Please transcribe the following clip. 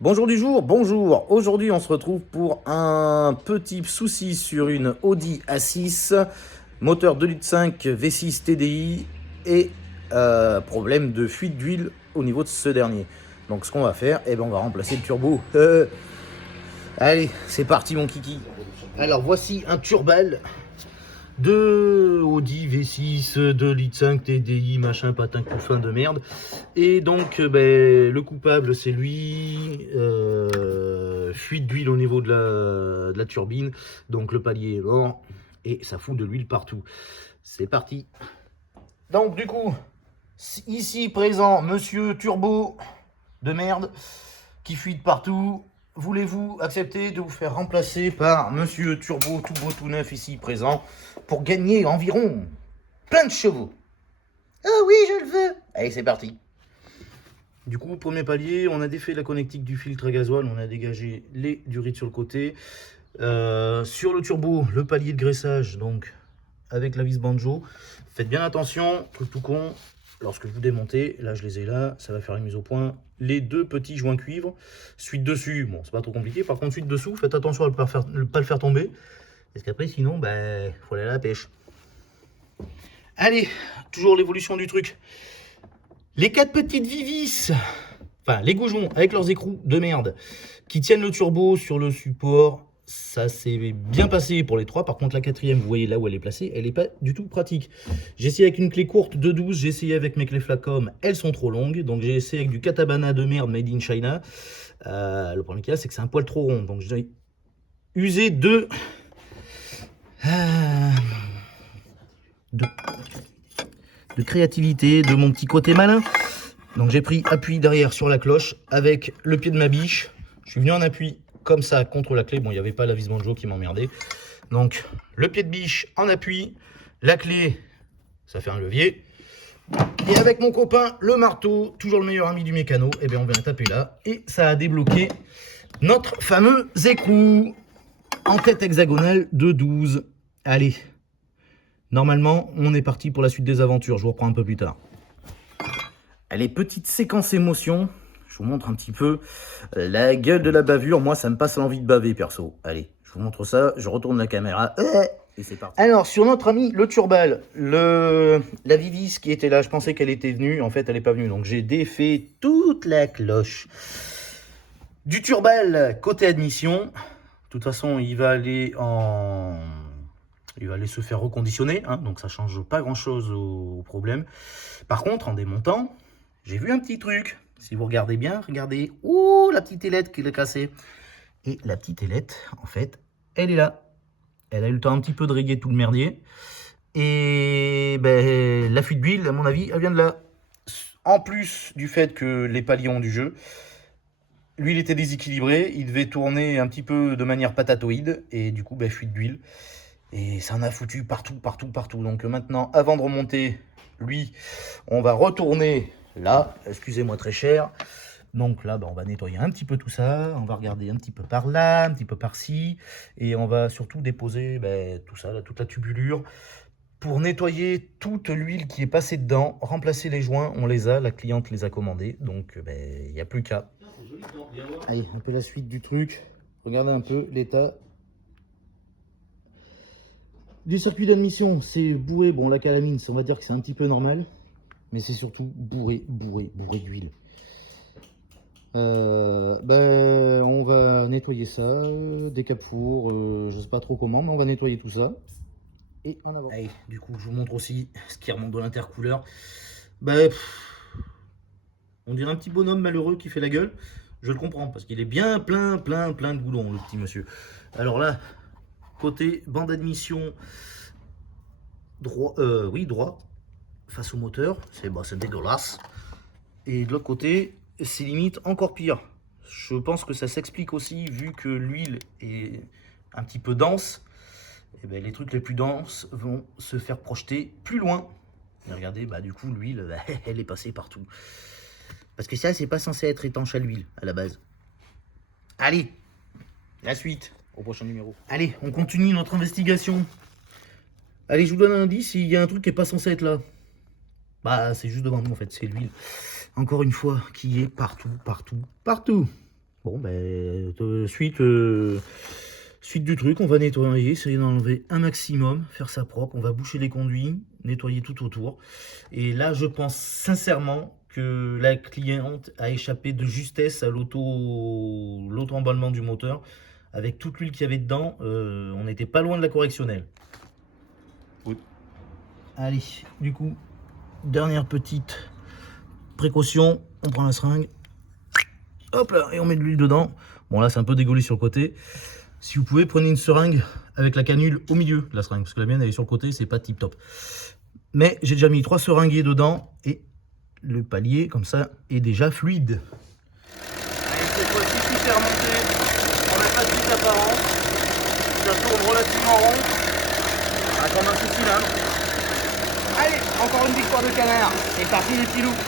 Bonjour du jour, bonjour. Aujourd'hui, on se retrouve pour un petit souci sur une Audi A6, moteur 2,5 litres V6 TDI et problème de fuite d'huile au niveau de ce dernier. Donc, ce qu'on va faire, on va remplacer le turbo. Allez, c'est parti, mon kiki. Alors, voici un turbal de Audi V6 2,5 litres TDI, machin, patin, couffin de merde. Et donc, le coupable, c'est lui. Fuite d'huile au niveau de la turbine. Donc, le palier est mort. Et ça fout de l'huile partout. C'est parti. Donc, du coup, ici présent, monsieur Turbo de merde qui fuit de partout. Voulez-vous accepter de vous faire remplacer par monsieur Turbo tout beau tout neuf ici présent pour gagner environ plein de chevaux? Ah oui, je le veux. Allez, c'est parti. Du coup, premier palier, on a défait la connectique du filtre à gasoil, on a dégagé les durites sur le côté. Sur le turbo, le palier de graissage, donc avec la vis banjo. Faites bien attention, truc tout con, lorsque vous démontez, là je les ai là, ça va faire une mise au point. Les deux petits joints cuivre, suite dessus, bon c'est pas trop compliqué, par contre suite dessous, faites attention à ne pas le faire tomber, parce qu'après sinon, faut aller à la pêche. Allez, toujours l'évolution du truc. Les quatre petites vivis, enfin les goujons avec leurs écrous de merde, qui tiennent le turbo sur le support, ça s'est bien passé pour les trois. Par contre la quatrième, vous voyez là où elle est placée, elle n'est pas du tout pratique. J'ai essayé avec une clé courte de 12, j'ai essayé avec mes clés Flacom, elles sont trop longues. Donc j'ai essayé avec du Katabana de merde made in China. Le problème qu'il y a, c'est que c'est un poil trop rond. Donc j'ai usé de créativité, de mon petit côté malin. Donc j'ai pris appui derrière sur la cloche avec le pied de ma biche. Je suis venu en appui comme ça contre la clé. Bon, il n'y avait pas la vis banjo qui m'emmerdait. Donc le pied de biche en appui, la clé, ça fait un levier. Et avec mon copain, le marteau, toujours le meilleur ami du mécano, on vient taper là. Et ça a débloqué notre fameux écrou en tête hexagonale de 12. Allez, normalement, on est parti pour la suite des aventures. Je vous reprends un peu plus tard. Allez, petite séquence émotion. Je vous montre un petit peu la gueule de la bavure. Moi, ça me passe l'envie de baver, perso. Allez, je vous montre ça. Je retourne la caméra. Et c'est parti. Alors, sur notre ami le Turbal, la Vivis qui était là, je pensais qu'elle était venue. En fait, elle n'est pas venue. Donc, j'ai défait toute la cloche du Turbal côté admission. De toute façon, il va aller se faire reconditionner. Hein, donc, ça ne change pas grand-chose au problème. Par contre, en démontant, j'ai vu un petit truc. Si vous regardez bien, regardez. Ouh, la petite ailette qui est cassée. Et la petite ailette, en fait, elle est là. Elle a eu le temps un petit peu de régler tout le merdier. Et la fuite d'huile, à mon avis, elle vient de là. En plus du fait que les paliers du jeu, l'huile était déséquilibrée. Il devait tourner un petit peu de manière patatoïde. Et du coup, fuite d'huile. Et ça en a foutu partout, partout, partout. Donc maintenant, avant de remonter, lui, on va retourner là, excusez-moi très cher. Donc là, on va nettoyer un petit peu tout ça, on va regarder un petit peu par là, un petit peu par-ci, et on va surtout déposer tout ça, là, toute la tubulure, pour nettoyer toute l'huile qui est passée dedans, remplacer les joints, on les a, la cliente les a commandés, donc il n'y a plus qu'à. Allez, un peu la suite du truc, regardez un peu l'état du circuit d'admission. C'est bourré, bon la calamine, on va dire que c'est un petit peu normal, mais c'est surtout bourré d'huile. On va nettoyer ça, des cap-fours, je sais pas trop comment, mais on va nettoyer tout ça. Et en avant. Allez, du coup, je vous montre aussi ce qui remonte de l'intercouleur. On dirait un petit bonhomme malheureux qui fait la gueule. Je le comprends, parce qu'il est bien plein de boulons, le petit monsieur. Alors là, côté bande d'admission, droit, droit, face au moteur, c'est dégueulasse. Et de l'autre côté, c'est limite encore pire. Je pense que ça s'explique aussi, vu que l'huile est un petit peu dense, les trucs les plus denses vont se faire projeter plus loin. Et regardez, du coup, l'huile, elle est passée partout. Parce que ça, c'est pas censé être étanche à l'huile, à la base. Allez, la suite, au prochain numéro. Allez, on continue notre investigation. Allez, je vous donne un indice, il y a un truc qui est pas censé être là. C'est juste devant nous, en fait, c'est l'huile. Encore une fois, qui est partout. Bon, ben, suite du truc, on va nettoyer, essayer d'enlever un maximum, faire ça propre. On va boucher les conduits, nettoyer tout autour. Et là, je pense sincèrement que la cliente a échappé de justesse à l'auto-emballement du moteur. Avec toute l'huile qu'il y avait dedans, on n'était pas loin de la correctionnelle. Oui. Allez, du coup, dernière petite précaution, on prend la seringue. Hop là, et on met de l'huile dedans. Bon, là, c'est un peu dégaulé sur le côté. Si vous pouvez, prenez une seringue avec la canule au milieu de la seringue, parce que la mienne, elle est sur le côté, c'est pas tip top. Mais j'ai déjà mis 3 seringues dedans, et le palier, comme ça, est déjà fluide. Allez, cette fois-ci, tout est remonté. On n'a pas de fuite apparent. Ça tourne relativement rond. Ah, comme un sous cylindre. Allez, encore une victoire de canard. C'est parti les petits loups.